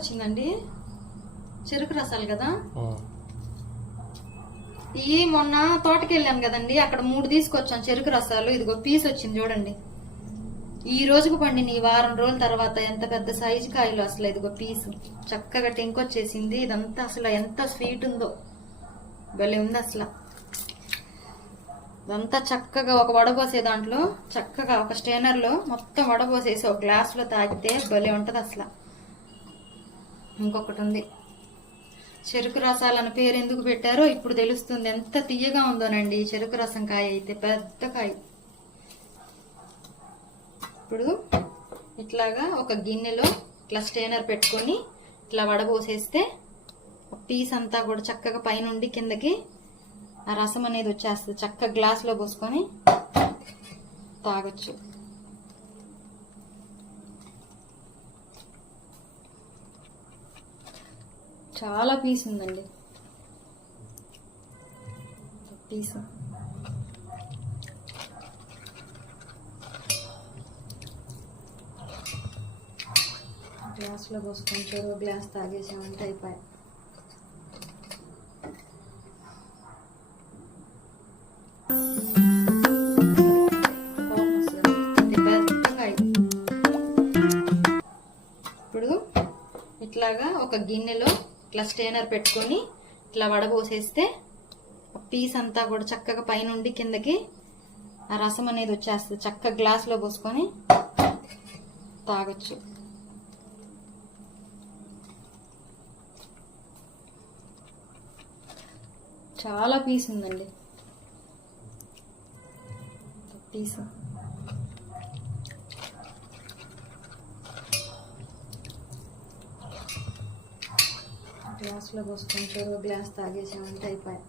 వచ్చిందండి, చెరుకు రసాలు కదా. ఈ మొన్న తోటకి వెళ్ళాను కదండి, అక్కడ 3 తీసుకొచ్చాను చెరుకు రసాలు. ఇదిగో పీస్ వచ్చింది చూడండి. ఈ రోజుకు పండిన ఈ వారం రోజుల తర్వాత ఎంత పెద్ద సైజు కాయలు అసలు. ఇదిగో పీసు చక్కగా టెంకొచ్చేసింది. ఇదంతా అసలు ఎంత స్వీట్ ఉందో, భలే ఉంది అసలు. ఇదంతా చక్కగా ఒక వడపోసే దాంట్లో చక్కగా ఒక స్టైనర్ లో మొత్తం వడపోసేసి ఒక గ్లాస్ లో తాగితే భలే ఉంటది అసలు. ఇంకొకటి ఉంది, చెరుకు రసాలని పేరు ఎందుకు పెట్టారో ఇప్పుడు తెలుస్తుంది. ఎంత తీయగా ఉందోనండి చెరుకు రసం కాయ అయితే, పెద్ద కాయ. ఇప్పుడు ఇట్లాగా ఒక గిన్నెలో ఇట్లా స్టైనర్ పెట్టుకొని ఇట్లా వడబోసేస్తే పీస్ అంతా కూడా చక్కగా పైనుండి కిందకి ఆ రసం అనేది వచ్చేస్తుంది. చక్కగా గ్లాస్ లో పోసుకొని తాగొచ్చు. చాలా పీస్ ఉందండి, పీస్. గ్లాస్ లో పోసుకొని చెరువు గ్లాస్ తాగేసామంటే అయిపోయి. ఇప్పుడు ఇట్లాగా ఒక గిన్నెలో ఇట్లా స్టైనర్ పెట్టుకొని ఇట్లా వడబోసేస్తే పీస్ అంతా కూడా చక్కగా పైనుండి కిందకి ఆ రసం అనేది వచ్చేస్తుంది. చక్కగా గ్లాస్ లో పోసుకొని తాగొచ్చు. చాలా పీస్ ఉందండి, పీస్. గ్లాస్ లో పోసుకొని చెరువు గ్లాస్ తాగేసామంటే అయిపోయి.